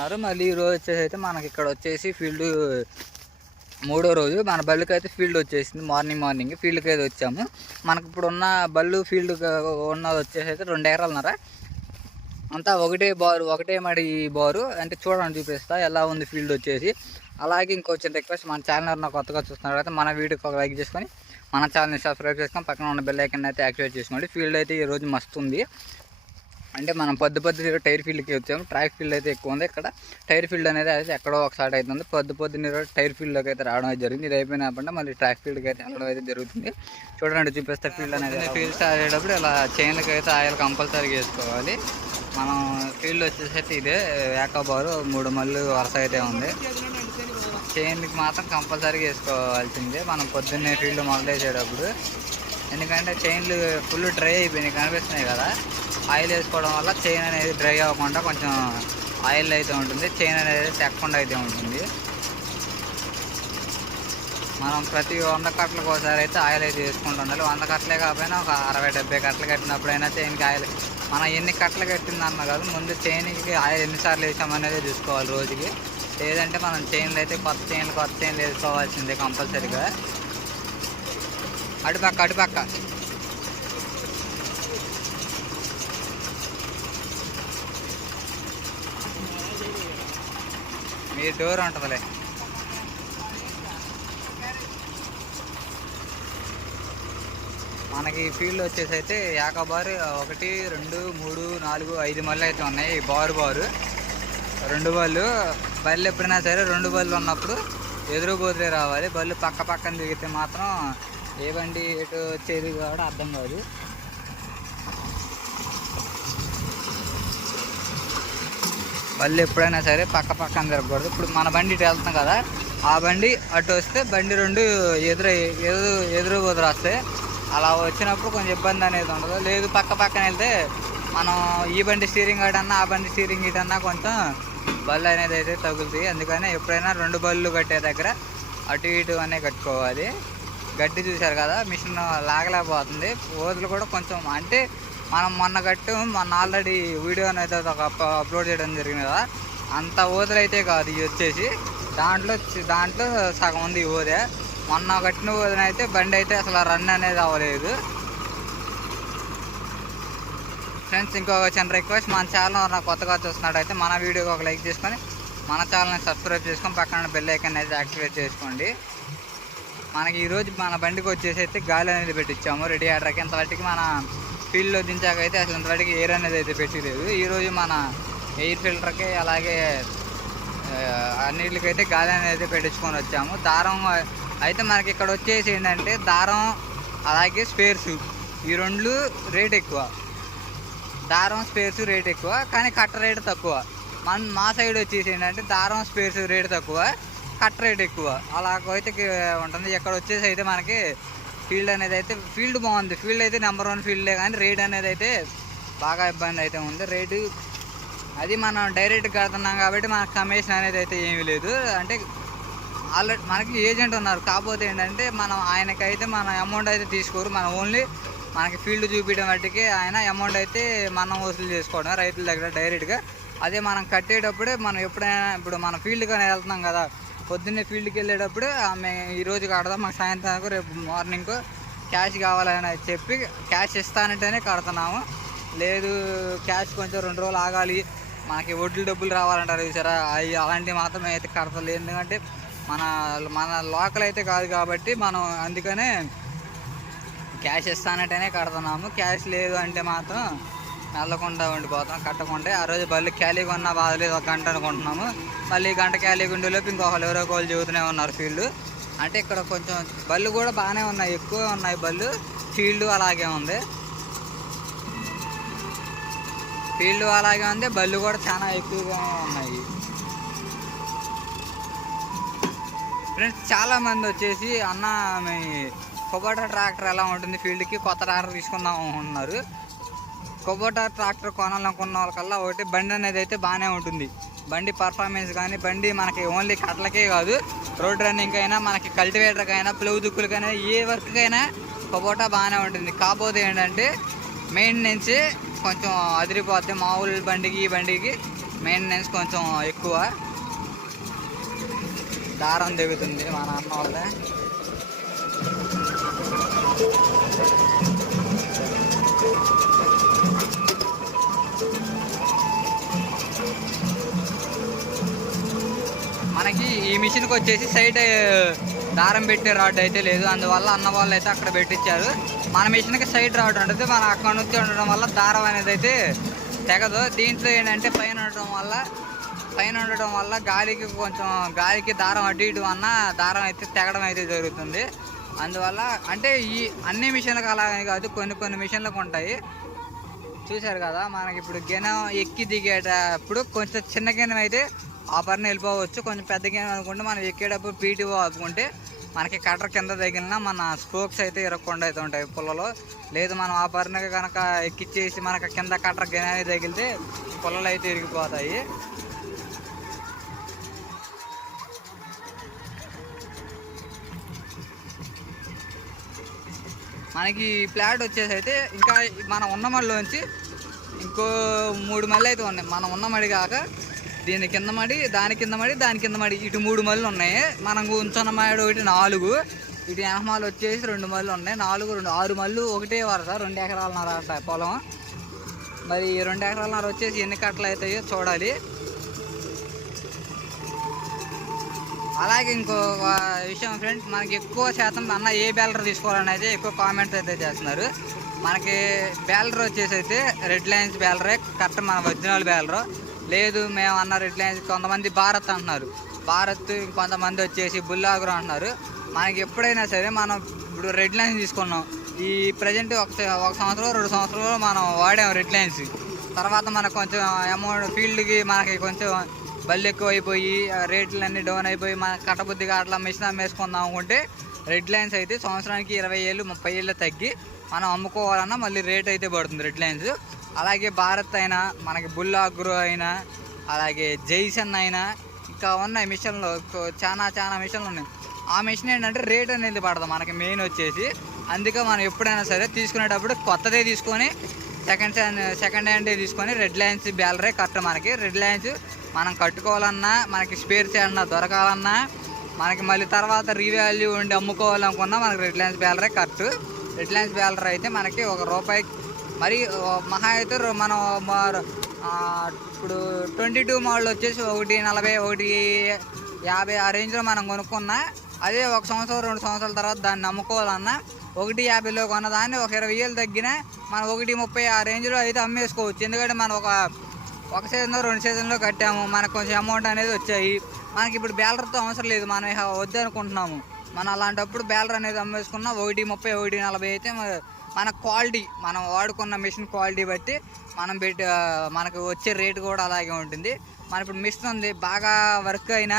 ఉన్నారు. మళ్ళీ ఈరోజు వచ్చేసి అయితే మనకి ఇక్కడ వచ్చేసి ఫీల్డ్ మూడో రోజు మన బళ్ళుకి అయితే ఫీల్డ్ వచ్చేసింది. మార్నింగ్ మార్నింగ్ ఫీల్డ్కి అయితే వచ్చాము. మనకి ఇప్పుడు ఉన్న బళ్ళు ఫీల్డ్ ఉన్నది వచ్చేసి అయితే రెండు ఎకరాలున్నారా? అంతా ఒకటే బారు ఒకటే మడి బారు. అంటే చూడండి చూపిస్తా ఎలా ఉంది ఫీల్డ్ వచ్చేసి. అలాగే ఇంకొచ్చిన రిక్వెస్ట్ మన ఛానల్ ఎవరైనా కొత్తగా చూస్తున్నారు అయితే మన వీడియోకి ఒక లైక్ చేసుకొని మన ఛానల్ని సబ్స్క్రైబ్ చేసుకొని పక్కన ఉన్న బెల్ ఐకన్ అయితే యాక్టివేట్ చేసుకోండి. ఫీల్డ్ అయితే ఈరోజు మస్తుంది మస్తు ఉంది. అంటే మనం పొద్దు పొద్దు టైర్ ఫీల్డ్కి వచ్చాము. ట్రాక్ ఫీల్డ్ అయితే ఎక్కువ ఉంది. ఇక్కడ టైర్ ఫీల్డ్ అనేది అయితే ఎక్కడో ఒకసారి అవుతుంది పొద్దు పొద్దున్న టైర్ ఫీల్డ్లోకి అయితే రావడం అయితే జరిగింది. ఇది అయిపోయినప్పుడు మళ్ళీ ట్రాక్ ఫీల్డ్కి అయితే వెళ్ళడం అయితే జరుగుతుంది. చూడండి చూపిస్తే ఫీల్డ్ అనేది ఫీల్డ్ స్టార్ట్ అయ్యేటప్పుడు ఇలా చైన్లకి అయితే ఆయిల్ కంపల్సరీగా వేసుకోవాలి. మనం ఫీల్డ్ వచ్చేసి అయితే ఇదే ఏకాబారు మూడు మళ్ళు వరుస అయితే ఉంది. చైన్కి మాత్రం కంపల్సరీగా వేసుకోవాల్సిందే. మనం పొద్దున్నే ఫీల్డ్ మొదలేసేటప్పుడు ఎందుకంటే చైన్లు ఫుల్ డ్రై అయిపోయినాయి కనిపిస్తున్నాయి కదా. ఆయిల్ వేసుకోవడం వల్ల చైన్ అనేది డ్రై అవ్వకుండా కొంచెం ఆయిల్ అయితే ఉంటుంది. చైన్ అనేది తెక్కకుండా అయితే ఉంటుంది. మనం ప్రతి వంద కట్టలకు ఒకసారి అయితే ఆయిల్ అయితే వేసుకుంటూ ఉండాలి. వంద కట్టలే కాకపోయినా ఒక అరవై డెబ్బై కట్టలు కట్టినప్పుడైనా చైన్కి ఆయిల్ మనం ఎన్ని కట్టలు కట్టిందన్న కాదు ముందు చైన్కి ఆయిల్ ఎన్నిసార్లు వేసామనేది చూసుకోవాలి రోజుకి. లేదంటే మనం చైన్లు అయితే కొత్త చైన్లు కొత్త చైన్లు వేసుకోవాల్సిందే కంపల్సరీగా. అటుపక్క అటుపక్క. మీ డోర్ ఉంటుందిలే. మనకి ఫీల్డ్ వచ్చేసి అయితే యాకబారు ఒకటి రెండు మూడు నాలుగు ఐదు మళ్ళీ అయితే ఉన్నాయి. బారు బారు. రెండు బళ్ళు. బళ్ళు ఎప్పుడైనా సరే రెండు బళ్ళు ఉన్నప్పుడు ఎదురు బోతులే రావాలి. బళ్ళు పక్క పక్కన దిగితే మాత్రం ఏ బండి ఎటు వచ్చేది కూడా అర్థం కాదు. బళ్ళు ఎప్పుడైనా సరే పక్క పక్కన తిరగకూడదు. ఇప్పుడు మన బండి ఇటు వెళ్తాం కదా ఆ బండి అటు వస్తే బండి రెండు ఎదురు ఎదురు ఎదురు బోతులు వస్తాయి అలా వచ్చినప్పుడు కొంచెం ఇబ్బంది అనేది ఉండదు. లేదు పక్క పక్కన వెళ్తే మనం ఈ బండి స్టీరింగ్ అన్నా ఆ బండి స్టీరింగ్ ఇటన్నా కొంచెం బళ్ళు అనేది అయితే తగులుతాయి. అందుకని ఎప్పుడైనా రెండు బళ్ళు కట్టే దగ్గర అటు ఇటు అనే కట్టుకోవాలి. గడ్డి చూశారు కదా మిషన్ లాగలేకపోతుంది. ఓదులు కూడా కొంచెం అంటే మనం మొన్న కట్టు మొన్న ఆల్రెడీ వీడియో అనేది ఒక అప్లోడ్ చేయడం జరిగింది కదా. అంత ఓదులైతే కాదు ఇది వచ్చేసి. దాంట్లో దాంట్లో సగం ఉంది ఈ ఓదే. మొన్న కట్టిన ఓదన అయితే బండి అయితే అసలు రన్ అనేది అవ్వలేదు. ఫ్రెండ్స్ ఇంకొక చిన్న రిక్వెస్ట్ మన ఛానల్ కొత్తగా చూస్తున్నట్టయితే మన వీడియోకి ఒక లైక్ చేసుకొని మన ఛానల్ని సబ్స్క్రైబ్ చేసుకొని పక్కన బెల్ ఐకన్ అయితే యాక్టివేట్ చేసుకోండి. మనకి ఈరోజు మన బండికి వచ్చేసి అయితే గాలి అనేది పెట్టించాము. రెడీ ఆర్డర్కి ఇంతవరకు మన ఫీల్డ్లో దించాక అయితే అసలు ఇంతవరకు ఎయిర్ అనేది అయితే పెట్టలేదు. ఈరోజు మన ఎయిర్ ఫిల్టర్కి అలాగే అన్నిటికైతే గాలి అనేది పెట్టించుకొని వచ్చాము. దారం అయితే మనకి ఇక్కడ వచ్చేసి ఏంటంటే దారం అలాగే స్పేర్స్. ఈ రెండు రేట్ ఎక్కువ. దారం స్పేర్స్ రేట్ ఎక్కువ కానీ కట్ట రేట్ తక్కువ. మన మా సైడ్ వచ్చేసి ఏంటంటే దారం స్పేర్స్ రేట్ తక్కువ కట్ట రేట్ ఎక్కువ. అలా అయితే ఉంటుంది. ఇక్కడ వచ్చేసి అయితే మనకి ఫీల్డ్ అనేది అయితే ఫీల్డ్ బాగుంది. ఫీల్డ్ అయితే నెంబర్ వన్ ఫీల్డే కానీ రేట్ అనేది అయితే బాగా ఇబ్బంది అయితే ఉంది. రేటు అది మనం డైరెక్ట్ కడుతున్నాం కాబట్టి మనకు కమిషన్ అనేది అయితే ఏమీ లేదు. అంటే ఆల్రెడీ మనకి ఏజెంట్ ఉన్నారు. కాకపోతే ఏంటంటే మనం ఆయనకైతే మన అమౌంట్ అయితే తీసుకోరు. మనం ఓన్లీ మనకి ఫీల్డ్ చూపించడం వాటికి ఆయన అమౌంట్ అయితే మనం వసూలు చేసుకోవడం రైతుల దగ్గర డైరెక్ట్గా అదే మనం కట్టేటప్పుడే మనం ఎప్పుడైనా ఇప్పుడు మన ఫీల్డ్కి వెళ్తున్నాం కదా. పొద్దున్నే ఫీల్డ్కి వెళ్ళేటప్పుడు ఆమె ఈ రోజు కడదాం మాకు సాయంత్రం రేపు మార్నింగ్ క్యాష్ కావాలని చెప్పి క్యాష్ ఇస్తానంటేనే కడుతున్నాము. లేదు క్యాష్ కొంచెం రెండు రోజులు ఆగాలి మనకి వడ్లు డబ్బులు రావాలంటారు చూసారా? అవి అలాంటివి మాత్రం అయితే కడతలేదు. ఎందుకంటే మన మన లోకల్ అయితే కాదు కాబట్టి మనం అందుకనే క్యాష్ ఇస్తానంటేనే కడుతున్నాము. క్యాష్ లేదు అంటే మాత్రం వెళ్ళకుండా ఉండిపోతాం కట్టకుంటే ఆ రోజు బళ్ళు ఖాళీగా ఉన్న బాధలేదు ఒక గంట అనుకుంటున్నాము. మళ్ళీ గంట ఖాళీగా ఉండేలోపు ఇంకొకరు ఎవరో ఒకళ్ళు చెబుతూనే ఉన్నారు ఫీల్డ్. అంటే ఇక్కడ కొంచెం బళ్ళు కూడా బాగానే ఉన్నాయి ఎక్కువ ఉన్నాయి బళ్ళు. ఫీల్డ్ అలాగే ఉంది. ఫీల్డ్ అలాగే ఉంది బళ్ళు కూడా చాలా ఎక్కువగా ఉన్నాయి. ఫ్రెండ్స్ చాలామంది వచ్చేసి అన్న మీ కొబోటా ట్రాక్టర్ ఎలా ఉంటుంది ఫీల్డ్కి కొత్త ట్రాక్టర్ తీసుకుందాం అనుకుంటున్నారు కొబోటా ట్రాక్టర్ కొనాలనుకున్న వాళ్ళకల్లా ఒకటి బండి అనేది అయితే బాగానే ఉంటుంది. బండి పర్ఫార్మెన్స్ కానీ బండి మనకి ఓన్లీ కట్లకే కాదు. రోడ్ రన్నింగ్ అయినా మనకి కల్టివేటర్కి అయినా ప్లవ్ దుక్కులకైనా ఏ వర్క్కైనా కొబోటా బాగానే ఉంటుంది. కాకపోతే ఏంటంటే మెయింటెనెన్స్ కొంచెం అదిరిపోద్ది. మామూలు బండికి ఈ బండికి మెయింటెనెన్స్ కొంచెం ఎక్కువ దారం దిగుతుంది మా నాన్న వాళ్ళ. మనకి ఈ మిషన్కి వచ్చేసి సైడ్ దారం పెట్టే రాడ్ అయితే లేదు. అందువల్ల అన్న వాళ్ళు అయితే అక్కడ పెట్టించారు మన మిషన్కి సైడ్ రాడ్ ఉంటుంది. మన అక్కడ నుంచి ఉండడం వల్ల దారం అనేది అయితే తెగదు. దీంట్లో ఏంటంటే పైన ఉండడం వల్ల పైన ఉండడం వల్ల గాలికి కొంచెం గాలికి దారం అటు ఇటు అన్న దారం అయితే తెగడం అయితే జరుగుతుంది. అందువల్ల అంటే ఈ అన్ని మిషన్లకు అలాగే కాదు కొన్ని కొన్ని మిషన్లకు ఉంటాయి. చూశారు కదా మనకి ఇప్పుడు గినం ఎక్కి దిగేటప్పుడు కొంచెం చిన్న గినం అయితే ఆ పర్న వెళ్ళిపోవచ్చు. కొంచెం పెద్ద గేమ్ అనుకుంటే మనం ఎక్కేటప్పుడు పీటీఓ ఆపుకుంటే మనకి కట్టర్ కింద తగిలిన మన స్పోక్స్ అయితే ఇరగకుండా అయితే ఉంటాయి పుల్లలో. లేదు మనం ఆ పర్న కనుక ఎక్కిచ్చేసి మనకి కింద కట్టర్ గినాన్ని తగిలితే పుల్లలు అయితే ఇరిగిపోతాయి. మనకి ఫ్లాట్ వచ్చేసి అయితే ఇంకా మన ఉన్న మడిలోంచి ఇంకో మూడు మళ్ళీ అయితే ఉన్నాయి. మనం ఉన్న మడి కాక దీని కింద మడి దాని కింద మడి దాని కింద మడి. ఇటు మూడు మళ్ళు ఉన్నాయి. మనం ఉంచున్న మాడు ఒకటి నాలుగు. ఇటు ఎనమాలు వచ్చేసి రెండు మళ్ళు ఉన్నాయి. నాలుగు రెండు ఆరు మళ్ళు ఒకటే వరస రెండు ఎకరాల నర పొలం. మరి ఈ రెండు ఎకరాలన్నర వచ్చేసి ఎన్ని కట్టలు అవుతాయో చూడాలి. అలాగే ఇంకో విషయం ఫ్రెండ్స్ మనకి ఎక్కువ శాతం అన్న ఏ బ్యాలర్ తీసుకోవాలని అయితే ఎక్కువ కామెంట్స్ అయితే చేస్తున్నారు. మనకి బ్యాలర్ వచ్చేసి అయితే రెడ్ లైన్స్ బ్యాలరే కరెక్ట్ మన ఒరిజినల్ బ్యాలర్ లేదు మేము అన్నారు రెడ్ లైన్స్ కొంతమంది భారత్ అంటున్నారు భారత్ కొంతమంది వచ్చేసి బుల్లాగురు అంటున్నారు మనకి ఎప్పుడైనా సరే మనం ఇప్పుడు రెడ్ లైన్స్ తీసుకున్నాం. ఈ ప్రజెంట్ ఒక ఒక సంవత్సరం రెండు సంవత్సరాలు మనం వాడాం రెడ్ లైన్స్ తర్వాత మనకు కొంచెం అమౌంట్ ఫీల్డ్కి మనకి కొంచెం బళ్ళు ఎక్కువ అయిపోయి రేట్లు అన్నీ డౌన్ అయిపోయి మన కట్టబుద్ధిగా అట్లా మిషన్ అమ్మేసుకుందాం అనుకుంటే రెడ్ లైన్స్ అయితే సంవత్సరానికి ఇరవై ఏళ్ళు ముప్పై ఏళ్ళు తగ్గి మనం అమ్ముకోవాలన్నా మళ్ళీ రేట్ అయితే పడుతుంది రెడ్ లైన్స్ అలాగే భారత్ అయినా మనకి బుల్లా గురు అయినా అలాగే జైసన్ అయినా ఇంకా ఉన్నాయి మిషన్లు. చాలా చాలా మిషన్లు ఉన్నాయి. ఆ మిషన్ ఏంటంటే రేట్ అనేది పడదు. మనకి మెయిన్ వచ్చేసి అందుకే మనం ఎప్పుడైనా సరే తీసుకునేటప్పుడు కొత్తదే తీసుకొని సెకండ్ హ్యాండ్ సెకండ్ హ్యాండ్ తీసుకొని రెడ్ లైన్స్ బ్యాలరే కట్టు మనకి. రెడ్ లైన్స్ మనం కట్టుకోవాలన్నా మనకి స్పేర్స్ ఏమన్నా దొరకాలన్నా మనకి మళ్ళీ తర్వాత రీవాల్యూ ఉండి అమ్ముకోవాలనుకున్నా మనకి రెడ్ లైన్స్ బ్యాలరే కరెక్ట్ రెడ్ లైన్స్ బ్యాలర్ అయితే మనకి ఒక రూపాయి మరి మహా అయితే మనం ఇప్పుడు ట్వంటీ టూ మోడల్ వచ్చేసి ఒకటి నలభై ఒకటి యాభై ఆ రేంజ్లో మనం కొనుక్కున్నా అదే ఒక సంవత్సరం రెండు సంవత్సరాల తర్వాత దాన్ని అమ్ముకోవాలన్నా ఒకటి యాభైలో కొన్నదాన్ని ఒక ఇరవై వేలు తగ్గిన మనం ఒకటి ముప్పై ఆ రేంజ్లో అయితే అమ్మేసుకోవచ్చు. ఎందుకంటే మనం ఒక ఒక సీజన్లో రెండు సీజన్లో కట్టాము మనకు కొంచెం అమౌంట్ అనేది వచ్చాయి. మనకి ఇప్పుడు బ్యాలర్తో అవసరం లేదు మనం వద్దనుకుంటున్నాము. మనం అలాంటప్పుడు బ్యాలర్ అనేది అమ్మేసుకున్నా ఒకటి ముప్పై ఒకటి నలభై అయితే మన క్వాలిటీ మనం వాడుకున్న మిషన్ క్వాలిటీ బట్టి మనం పెట్టి మనకు వచ్చే రేటు కూడా అలాగే ఉంటుంది. మన ఇప్పుడు మిషన్ ఉంది బాగా వర్క్ అయినా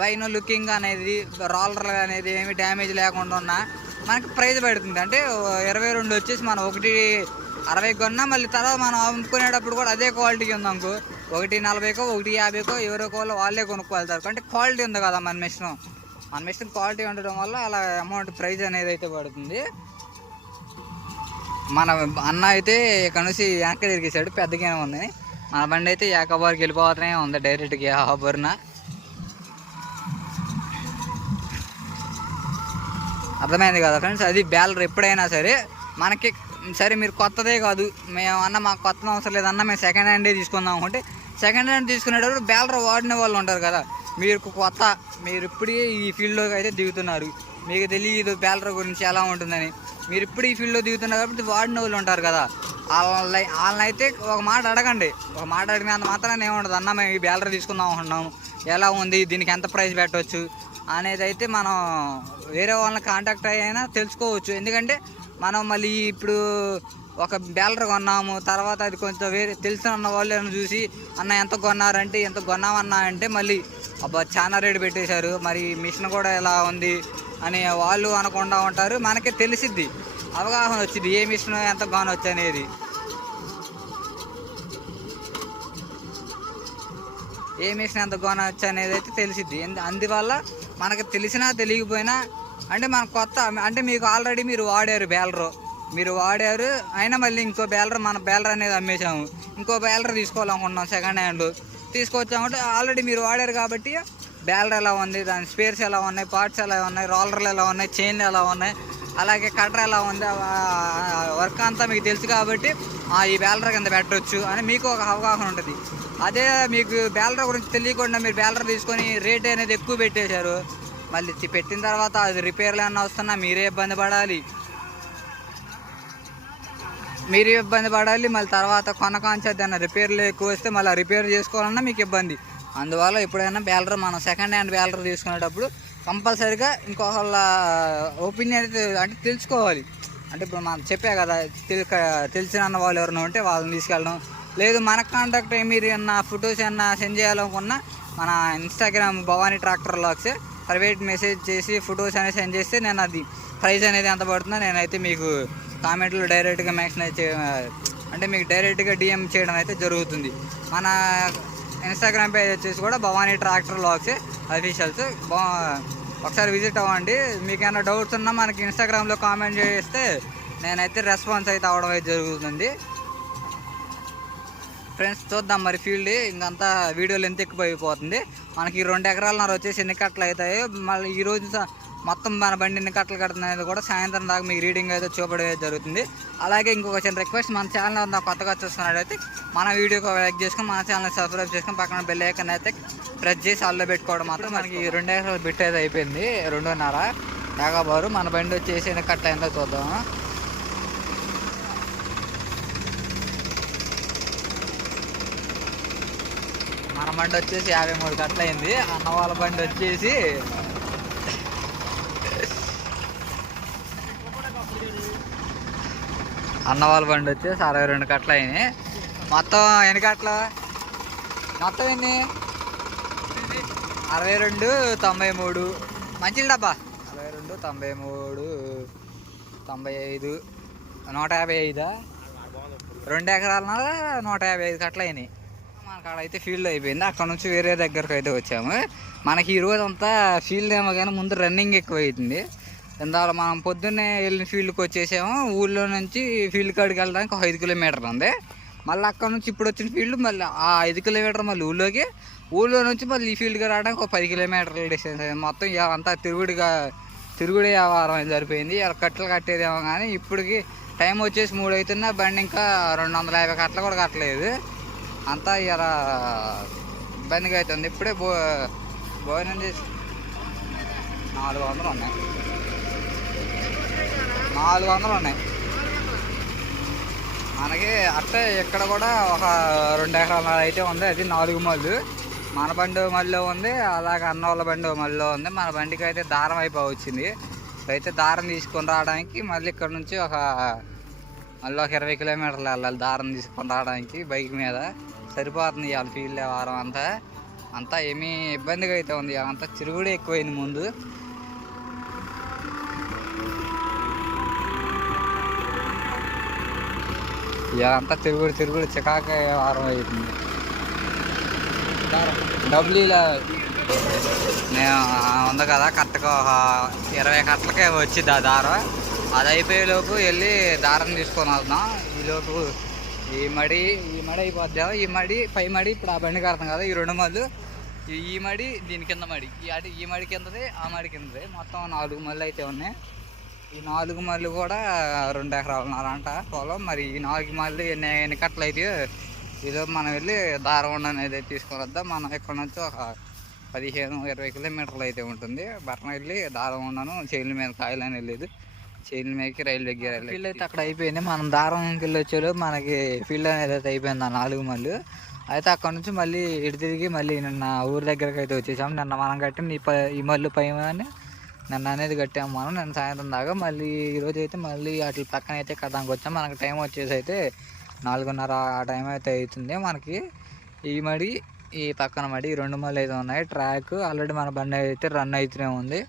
బైన లుకింగ్ అనేది రోలర్ అనేది ఏమి డ్యామేజ్ లేకుండా ఉన్నా మనకి ప్రైజ్ పడుతుంది. అంటే ఇరవై రెండు వచ్చేసి మనం ఒకటి అరవై కొన్నా మళ్ళీ తర్వాత మనం అమ్ముకునేటప్పుడు కూడా అదే క్వాలిటీ ఉంది అనుకో ఒకటి నలభైకో ఒకటి యాభైకో ఎవరికో వాళ్ళు వాళ్ళే కొనుక్కోవాలి అంటే క్వాలిటీ ఉంది కదా మన మిషన్. మన మిషన్ క్వాలిటీ ఉండడం వల్ల అలా అమౌంట్ ప్రైజ్ అనేది అయితే పడుతుంది. మన అన్న అయితే ఇక్కడ నుంచి వెనక్కి తిరిగేసాడు పెద్దగానే ఉంది. మన బండి అయితే యాకబార్కి వెళ్ళిపోతూనే ఉంది డైరెక్ట్గా యాకబార్న అర్థమైంది కదా ఫ్రెండ్స్ అది బ్యాలర్ ఎప్పుడైనా సరే మనకి సరే మీరు కొత్తదే కాదు మేము అన్న మాకు కొత్త అవసరం లేదన్న మేము సెకండ్ హ్యాండే తీసుకుందాం అనుకుంటే సెకండ్ హ్యాండ్ తీసుకునేటప్పుడు బ్యాలర్ వాడిన వాళ్ళు ఉంటారు కదా. మీరు కొత్త మీరు ఇప్పుడే ఈ ఫీల్డ్లోకి అయితే దిగుతున్నారు. మీకు తెలియదు బ్యాలర్ గురించి ఎలా ఉంటుందని. మీరు ఇప్పుడు ఈ ఫీల్డ్లో దిగుతున్నారు కాబట్టి వాడిన వాళ్ళు ఉంటారు కదా. వాళ్ళని వాళ్ళని అయితే ఒక మాట అడగండి. ఒక మాట అడిగినంత మాత్రాన్ని ఏముండదు. అన్న మేము ఈ బ్యాలర్ తీసుకుందాం అనుకుంటున్నాము ఎలా ఉంది? దీనికి ఎంత ప్రైస్ పెట్టవచ్చు అనేది అయితే మనం వేరే వాళ్ళని కాంటాక్ట్ అయినా తెలుసుకోవచ్చు. ఎందుకంటే మనం మళ్ళీ ఇప్పుడు ఒక బ్యాలర్ కొన్నాము. తర్వాత అది కొంచెం వేరే తెలిసిన వాళ్ళని చూసి అన్న ఎంత కొన్నారంటే ఎంత కొన్నామన్నా అంటే మళ్ళీ అబ్బా చాలా రేటు పెట్టేశారు. మరి మిషన్ కూడా ఎలా ఉంది? అని వాళ్ళు అనకుండా ఉంటారు. మనకి తెలిసిద్ది. అవగాహన వచ్చింది. ఏ మిషన్ ఎంత బాగానొచ్చు అనేది. ఏ మిషన్ ఎంత కొనవచ్చు అనేది అయితే తెలిసిద్ది. అందువల్ల మనకు తెలిసినా తెలియకపోయినా అంటే మన కొత్త అంటే మీకు ఆల్రెడీ మీరు వాడారు బ్యాలరు. మీరు వాడారు అయినా మళ్ళీ ఇంకో బ్యాలర్ మన బ్యాలర్ అనేది అమ్మేసాము ఇంకో బ్యాలర్ తీసుకోవాలనుకుంటున్నాం సెకండ్ హ్యాండ్ తీసుకొచ్చామంటే ఆల్రెడీ మీరు వాడారు కాబట్టి బ్యాలర్ ఎలా ఉంది దాని స్పేర్స్ ఎలా ఉన్నాయి పార్ట్స్ ఎలా ఉన్నాయి రోలర్లు ఎలా ఉన్నాయి చైన్లు ఎలా ఉన్నాయి అలాగే కటర్ ఎలా ఉంది వర్క్ అంతా మీకు తెలుసు కాబట్టి ఆ, ఈ బ్యాలర్ కింద పెట్టవచ్చు అని మీకు ఒక అవగాహన ఉంటుంది. అదే మీకు బ్యాలర్ గురించి తెలియకుండా మీరు బ్యాలర్ తీసుకొని రేట్ అనేది ఎక్కువ పెట్టేశారు. మళ్ళీ పెట్టిన తర్వాత అది రిపేర్లు ఏమన్నా వస్తున్నా మీరే ఇబ్బంది పడాలి. మీరు ఇబ్బంది పడాలి మళ్ళీ తర్వాత కొనకాంచేది ఏదైనా రిపేర్లు ఎక్కువ వస్తే మళ్ళీ రిపేర్ చేసుకోవాలన్నా మీకు ఇబ్బంది. అందువల్ల ఎప్పుడైనా బ్యాలర్ మనం సెకండ్ హ్యాండ్ బ్యాలర్ తీసుకునేటప్పుడు కంపల్సరీగా ఇంకొకళ్ళ ఒపీనియన్ అయితే అంటే తెలుసుకోవాలి. అంటే ఇప్పుడు మనం చెప్పా కదా తెలి తెలిసిన అన్న వాళ్ళు ఎవరైనా ఉంటే వాళ్ళని తీసుకెళ్ళడం. లేదు మన కాంటాక్ట్ మీరు ఏమన్నా ఫొటోస్ ఏమన్నా సెండ్ చేయాలనుకున్నా మన ఇన్స్టాగ్రామ్ భవానీ ట్రాక్టర్ లాక్స్ ప్రైవేట్ మెసేజ్ చేసి ఫొటోస్ అనేది సెండ్ చేస్తే నేను అది ప్రైస్ అనేది ఎంత పడుతుందో నేనైతే మీకు కామెంట్లో డైరెక్ట్గా మెన్షన్ చే అంటే మీకు డైరెక్ట్గా డిఎం చేయడం అయితే జరుగుతుంది. మన ఇన్స్టాగ్రామ్ పేజ్ వచ్చేసి కూడా భవానీ ట్రాక్టర్ లాక్స్ అఫీషియల్స్ బా ఒకసారి విజిట్ అవ్వండి. మీకు ఏమైనా డౌట్స్ ఉన్నా మనకి ఇన్స్టాగ్రామ్లో కామెంట్ చేస్తే నేనైతే రెస్పాన్స్ అయితే అవ్వడం అయితే జరుగుతుంది. ఫ్రెండ్స్ చూద్దాం మరి ఫీల్డ్ ఇంకంతా వీడియోలు ఎంత ఎక్కువైపోతుంది. మనకి ఈ రెండు ఎకరాలన్నర వచ్చేసి ఎన్ని కట్టలు అవుతాయి మళ్ళీ ఈ రోజు మొత్తం మన బండి ఎన్ని కట్టలు కడుతుంది అనేది కూడా సాయంత్రం దాకా మీకు రీడింగ్ అయితే చూపడం జరుగుతుంది. అలాగే ఇంకొక చిన్న రిక్వెస్ట్ మన ఛానల్ ఉన్న కొత్తగా చూస్తున్నాడైతే మన వీడియోకి లైక్ చేసుకొని మన ఛానల్ సబ్స్క్రైబ్ చేసుకొని పక్కన బెల్ ఐకన్ అయితే ప్రెస్ చేసి అల్లో పెట్టుకోవడం మాత్రం మనకి రెండు ఎకరాలు బిట్ అయితే అయిపోయింది రెండున్నర. యాగాబారు మన బండి వచ్చేసి ఎన్ని కట్ట అయిందో చూద్దాం. మన బండి వచ్చేసి యాభై మూడు కట్టలు అయింది అన్న వాళ్ళ బండి వచ్చేసి అన్నవాళ్ళ బండి వచ్చేసి అరవై రెండు కట్టలు అయినాయి. మొత్తం ఎన్ని కట్ల మొత్తం ఎన్ని? అరవై రెండు తొంభై మూడు. మంచిది డబ్బా. అరవై రెండు తొంభై మూడు తొంభై ఐదు. నూట యాభై ఐదా? రెండు ఎకరాలన్నర నూట యాభై ఐదు కట్టలు అయినాయి. మనకాడ అయితే ఫీల్డ్ అయిపోయింది. అక్కడ నుంచి వేరే దగ్గరకు అయితే వచ్చాము. మనకి ఈరోజు అంతా ఫీల్డ్ ఏమో కానీ ముందు రన్నింగ్ ఎక్కువ అవుతుంది ఇందాక మనం పొద్దున్నే వెళ్ళిన ఫీల్డ్కి వచ్చేసాము. ఊళ్ళో నుంచి ఫీల్డ్ కాడికి వెళ్ళడానికి ఒక ఐదు కిలోమీటర్లు ఉంది. మళ్ళీ అక్కడ నుంచి ఇప్పుడు వచ్చిన ఫీల్డ్ మళ్ళీ ఆ ఐదు కిలోమీటర్ మళ్ళీ ఊళ్ళోకి. ఊళ్ళో నుంచి మళ్ళీ ఈ ఫీల్డ్కి రావడానికి ఒక పది కిలోమీటర్ల డిస్టెన్స్ అయింది. మొత్తం అంతా తిరుగుడుగా తిరుగుడే వ్యవహారం అయితే సరిపోయింది ఇలా కట్టలు కట్టేదేమో కానీ ఇప్పటికి టైం వచ్చేసి మూడు అవుతున్నా. బండి ఇంకా రెండు వందల యాభై కట్టలు కూడా కట్టలేదు. అంతా ఇలా ఇబ్బందిగా అవుతుంది. ఇప్పుడే భో భోజనం చేసి నాలుగు వందలు ఉన్నాయి. నాలుగు వందలు ఉన్నాయి. మనకి అట్టే ఇక్కడ కూడా ఒక రెండు ఎకరాల అయితే ఉంది. అది నాలుగు మళ్ళు. మన బండి మళ్ళీ ఉంది. అలాగే అన్న వాళ్ళ బండి మళ్ళీ ఉంది. మన బండికి అయితే దారం అయిపోయి వచ్చింది అయితే దారం తీసుకొని రావడానికి మళ్ళీ ఇక్కడ నుంచి ఒక మళ్ళీ ఒక ఇరవై కిలోమీటర్లు వెళ్ళాలి దారం తీసుకొని రావడానికి బైక్ మీద. సరిపోతుంది ఇవాళ ఫీల్డ్ వారం అంతా. అంతా ఏమీ ఇబ్బందిగా అయితే ఉంది. అంతా తిరుగుడే ఎక్కువైంది ముందు. ఇదంతా తిరుగుడు తిరుగుడు చికాక వారం అవుతుంది డబ్బులు ఇలా నేను ఉంది కదా కరెక్ట్గా ఒక ఇరవై కట్టలకే వచ్చింది ఆ దారం. అది అయిపోయే లోపు వెళ్ళి దారం తీసుకొని వద్దాం ఈలోపు ఈ మడి ఈ మడి అయిపోద్దాం ఈ మడి పై మడి ఇప్పుడు ఆ బండి కడతాం కదా ఈ రెండు మళ్ళు. ఈ- మడి దీని కింద మడి. ఈ అడి ఈ మడి కిందది ఆ మడి కిందది. మొత్తం నాలుగు మళ్ళీ అయితే ఉన్నాయి. ఈ నాలుగు మళ్ళు కూడా రెండు ఎకరాలున్నారంట పొలం. మరి ఈ నాలుగు మళ్ళీ ఎన్ని ఎన్ని కట్టలు అయితే ఏదో మనం వెళ్ళి దారవండ అనేది తీసుకొని వద్దాం. మనం ఇక్కడ నుంచి ఒక పదిహేను ఇరవై కిలోమీటర్లు అయితే ఉంటుంది. బట్టన వెళ్ళి దారం ఉండను చైన్ల మీద కాయలు అని వెళ్ళేది. చైన్ల మీదకి రైలు దగ్గర ఫీల్డ్ అయితే అక్కడ అయిపోయింది. మనం దారంకి వెళ్ళి మనకి ఫీల్డ్ అనేది అయితే అయిపోయింది ఆ నాలుగు మళ్ళు అయితే అక్కడ నుంచి మళ్ళీ ఇటు తిరిగి మళ్ళీ నిన్న ఊరి దగ్గరకు అయితే వచ్చేసాం. నిన్న మనం కట్టిన ఈ ప ఈ మళ్ళీ పైన అని నన్ను అనేది కట్టాము మనం నేను సాయంత్రం దాకా మళ్ళీ ఈరోజు అయితే మళ్ళీ వాటి పక్కన అయితే కథానికి వచ్చాం. మనకి టైం వచ్చేసి అయితే నాలుగున్నర ఆ టైం అయితే అవుతుంది మనకి. ఈ మడి ఈ పక్కన మడి రెండు మళ్ళీ అయితే ఉన్నాయి. ట్రాక్ ఆల్రెడీ మన బండి అయితే రన్ అవుతూనే ఉంది.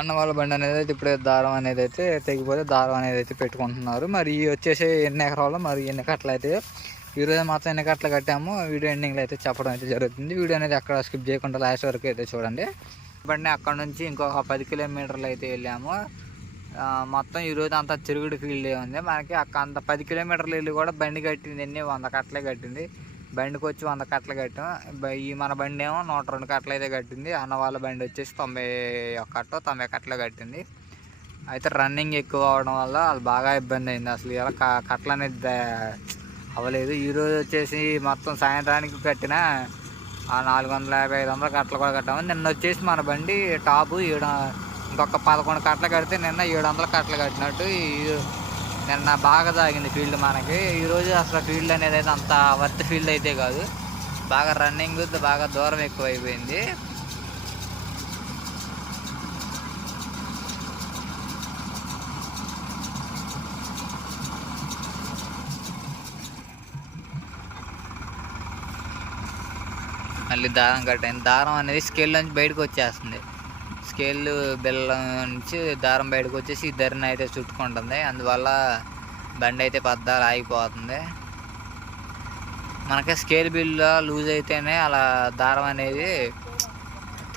అన్న వాళ్ళ బండి అనేది అయితే ఇప్పుడే దారం అనేది అయితే తెగిపోతే దారం అనేది అయితే పెట్టుకుంటున్నారు. మరి ఈ వచ్చేసి ఎన్ని ఎకరాలు మరి ఎన్ని కట్టలు అయితే? ఈరోజు మాత్రం ఎన్ని కట్టలు కట్టాము వీడియో ఎండింగ్లో అయితే చెప్పడం అయితే జరుగుతుంది. వీడియో అనేది అక్కడ స్కిప్ చేయకుండా లాస్ట్ వరకు అయితే చూడండి. బండి అక్కడ నుంచి ఇంకొక పది కిలోమీటర్లు అయితే వెళ్ళాము. మొత్తం ఈరోజు అంతా తిరుగుడు ఫీల్డ్ ఉంది. మనకి అక్కడ అంత పది కిలోమీటర్లు వెళ్ళి కూడా బండి కట్టింది ఎన్ని? వంద కట్టలే కట్టింది. బండికి వచ్చి వంద కట్టలు కట్టాం. ఈ మన బండి ఏమో నూట రెండు కట్టలు అయితే కట్టింది. అన్న వాళ్ళ బండి వచ్చేసి తొంభై ఒక కట్ట తొంభై కట్టలు కట్టింది. అయితే రన్నింగ్ ఎక్కువ అవడం వల్ల వాళ్ళు బాగా ఇబ్బంది అయింది. అసలు ఇలా కట్టలు అనేది అవ్వలేదు ఈరోజు వచ్చేసి మొత్తం సాయంత్రానికి కట్టిన ఆ నాలుగు వందల యాభై ఐదు వందల కట్టలు కూడా కట్టాము. నిన్న వచ్చేసి మన బండి టాపు ఏడు ఇంకొక పదకొండు కట్టలు కడితే నిన్న ఏడు వందల కట్టలు కట్టినట్టు ఈ- నిన్న బాగా తాగింది ఫీల్డ్ మనకి. ఈరోజు అసలు ఫీల్డ్ అనేది అయితే అంత వర్త్ ఫీల్డ్ అయితే కాదు. బాగా రన్నింగ్ బాగా దూరం ఎక్కువ అయిపోయింది మళ్ళీ దారం కట్టాను. దారం అనేది స్కేల్ నుంచి బయటకు వచ్చేస్తుంది. స్కేల్ బిల్ల నుంచి దారం బయటకు వచ్చేసి ఇద్దరిని అయితే చుట్టుకుంటుంది. అందువల్ల బండి అయితే పద్దాలు ఆగిపోతుంది. మనకి స్కేల్ బిల్ లూజ్ అయితేనే అలా దారం అనేది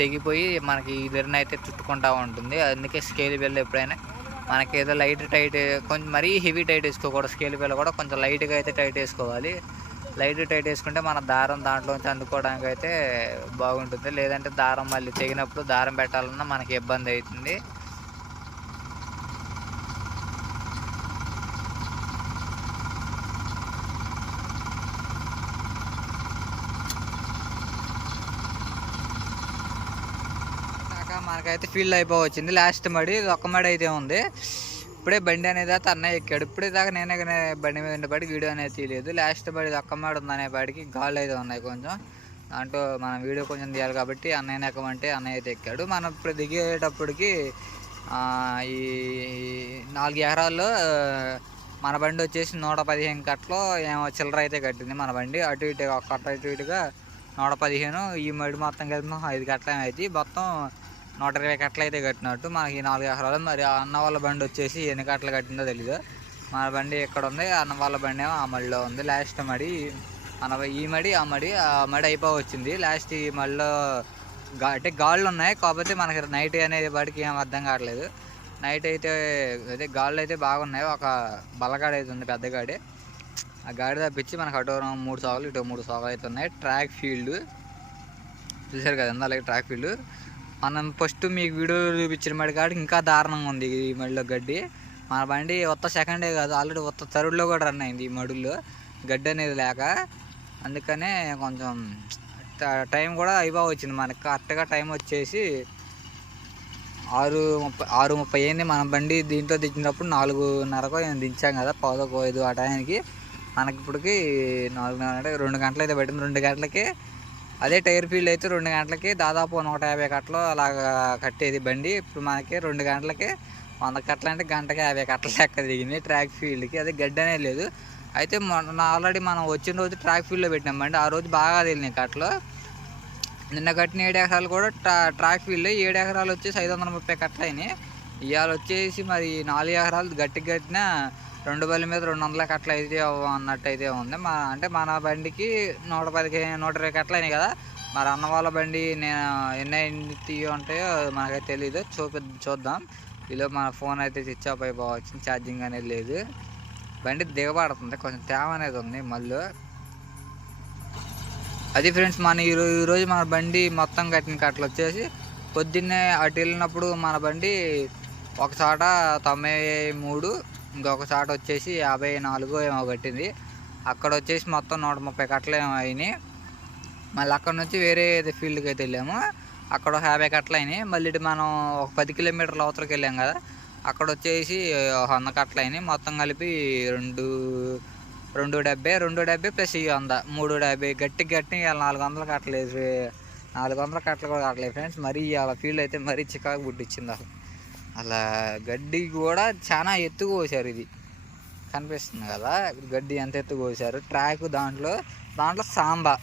తెగిపోయి మనకి ఈ అయితే చుట్టుకుంటా ఉంటుంది. అందుకే స్కేల్ బిల్ ఎప్పుడైనా మనకి ఏదో లైట్ టైట్ కొంచెం మరీ హెవీ టైట్ వేసుకోకూడదు. స్కేల్ బిల్ కూడా కొంచెం లైట్గా అయితే టైట్ వేసుకోవాలి. లైట్ టైట్ వేసుకుంటే మన దారం దాంట్లోంచి అందుకోవడానికి అయితే బాగుంటుంది. లేదంటే దారం మళ్ళీ తెగినప్పుడు దారం పెట్టాలన్నా మనకి ఇబ్బంది అవుతుంది. కాక మనకైతే ఫీల్డ్ అయిపోవచ్చింది. లాస్ట్ మడి ఇది ఒక్క మడి అయితే ఉంది. ఇప్పుడే బండి అనేది అయితే అన్నయ్య ఎక్కాడు. ఇప్పుడే దాకా నేనే బండి మీద ఉండేపాటి వీడియో అనేది తీయలేదు. లాస్ట్ బడి ఒక్క మడి ఉంది అనేపాటికి గాళ్ళు అయితే ఉన్నాయి కొంచెం. దాంట్లో మనం వీడియో కొంచెం తీయాలి కాబట్టి అన్నయ్యని ఎక్కమంటే అన్నయ్య అయితే ఎక్కాడు. మనం ఇప్పుడు దిగేటప్పటికి ఈ నాలుగు ఎకరాల్లో మన బండి వచ్చేసి నూట పదిహేను కట్టలో ఏమో చిల్లర అయితే కట్టింది మన బండి. అటు ఇటు ఒక కట్ట అటు ఇటుగా నూట పదిహేను. ఈ మడి మొత్తం కలిపి ఐదు కట్టలు అయితే మొత్తం నూట ఇరవై కట్టలు అయితే కట్టినట్టు. మనకి ఈ నాలుగు ఎకరాలు. మరి అన్న వాళ్ళ బండి వచ్చేసి ఎన్ని కట్టలు కట్టిందో తెలీదు. మన బండి ఎక్కడ ఉంది? అన్న వాళ్ళ బండి ఏమో ఆ మడిలో ఉంది. లాస్ట్ మడి మన ఈ మడి ఆ మడి ఆ మడి అయిపోవచ్చింది లాస్ట్ ఈ మడిలో గా అంటే గాళ్ళు ఉన్నాయి. కాకపోతే మనకి నైట్ అనేది బడికి ఏం అర్థం కావట్లేదు. నైట్ అయితే అదే గాళ్ళు అయితే బాగున్నాయి. ఒక బలగాడి అయితే ఉంది పెద్ద గాడి. ఆ గాడి తప్పించి మనకు అటు మూడు సాగులు ఇటు మూడు సాగులు అయితే ఉన్నాయి. ట్రాక్ ఫీల్డ్ చూసారు కదా అలాగే ట్రాక్ ఫీల్డ్. మనం ఫస్ట్ మీకు వీడియో చూపించిన మడి కాబట్టి ఇంకా దారుణంగా ఉంది ఈ మడిలో గడ్డి. మన బండి కొత్త సెకండే కాదు ఆల్రెడీ కొత్త తరుడులో కూడా రన్ అయింది ఈ మడుల్లో. గడ్డి అనేది లేక. అందుకనే కొంచెం టైం కూడా అయిపో వచ్చింది మనకి. కరెక్ట్గా టైం వచ్చేసి ఆరు ముప్పై ఆరు ముప్పై అయింది. మన బండి దీంట్లో దించినప్పుడు నాలుగున్నరకు దించాం కదా పదొక ఐదు ఆ టైంకి మనకి ఇప్పటికి నాలుగున్నర రెండు గంటలు అయితే పెట్టింది. రెండు గంటలకి అదే టైర్ ఫీల్డ్ అయితే రెండు గంటలకి దాదాపు నూట యాభై కట్టలు అలాగా కట్టేది బండి. ఇప్పుడు మనకి రెండు గంటలకి వంద కట్టలు అంటే గంటకి యాభై కట్టలు లెక్క దిగింది ట్రాక్ ఫీల్డ్కి. అదే గడ్డ అనేది లేదు. అయితే మొన్న ఆల్రెడీ మనం వచ్చిన రోజు ట్రాక్ ఫీల్డ్లో పెట్టినాం బండి. ఆ రోజు బాగా తెలినాయి కట్టలు. నిన్న కట్టిన ఏడు ఎకరాలు కూడా ట్రా ట్రాక్ ఫీల్డ్. ఏడు ఎకరాలు వచ్చేసి ఐదు వందల ముప్పై కట్టలు అయినాయి. ఇవాళ వచ్చేసి మరి నాలుగు ఎకరాలు గట్టి కట్టిన రెండు బల్ల మీద రెండు వందల కట్టలు అయితే అన్నట్టు అయితే ఉంది. మా అంటే మన బండికి నూట పదిహేను నూట ఇరవై కట్టలు అయినాయి కదా. మరి అన్న వాళ్ళ బండి నేను ఎన్ని తీయో తీయ ఉంటాయో మనకైతే తెలియదు చూపి చూద్దాం. ఇలా మన ఫోన్ అయితే స్విచ్ ఆఫ్ అయిపోవచ్చు ఛార్జింగ్ అనేది లేదు. బండి దిగబడుతుంది. కొంచెం తేమ అనేది ఉంది మళ్ళీ. అది ఫ్రెండ్స్ మన ఈరోజు ఈరోజు మన బండి మొత్తం కట్టిన కట్టలు వచ్చేసి పొద్దున్నే అటు వెళ్ళినప్పుడు మన బండి ఒక చోట తొంభై మూడు ఇంకొక చోట వచ్చేసి యాభై నాలుగు ఏమో కట్టింది అక్కడ వచ్చేసి మొత్తం నూట ముప్పై కట్టలు ఏమో అయినాయి. మళ్ళీ అక్కడ నుంచి వేరే ఫీల్డ్కి అయితే వెళ్ళాము. అక్కడ యాభై కట్టలు అయినాయి. మళ్ళీ ఇటు మనం ఒక పది కిలోమీటర్ల అవతలకి వెళ్ళాం కదా అక్కడ వచ్చేసి వంద కట్టలు అయినాయి. మొత్తం కలిపి రెండు రెండు డెబ్బై రెండు డెబ్బై ప్లస్ ఈ వంద మూడు డెబ్బై. గట్టి గట్టి నాలుగు వందలు కట్టలేదు నాలుగు వందల కట్టలు కూడా కట్టలేదు ఫ్రెండ్స్. మరీ అలా ఫీల్డ్ అయితే మరీ చికాకు పుట్టించింది అసలు. అలా గడ్డి కూడా చాలా ఎత్తు కోసారు ఇది. కనిపిస్తుంది కదా గడ్డి ఎంత ఎత్తు కోసారు? ట్రాక్ దాంట్లో దాంట్లో సాంబా.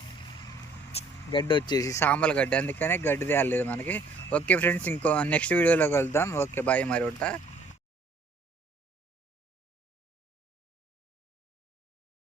గడ్డి వచ్చేసి సాంబాల గడ్డి అందుకనే గడ్డి తేలేదు మనకి. ఓకే ఫ్రెండ్స్ ఇంకో నెక్స్ట్ వీడియోలో కలుద్దాం. ఓకే బాయ్ మరి ఉంటా.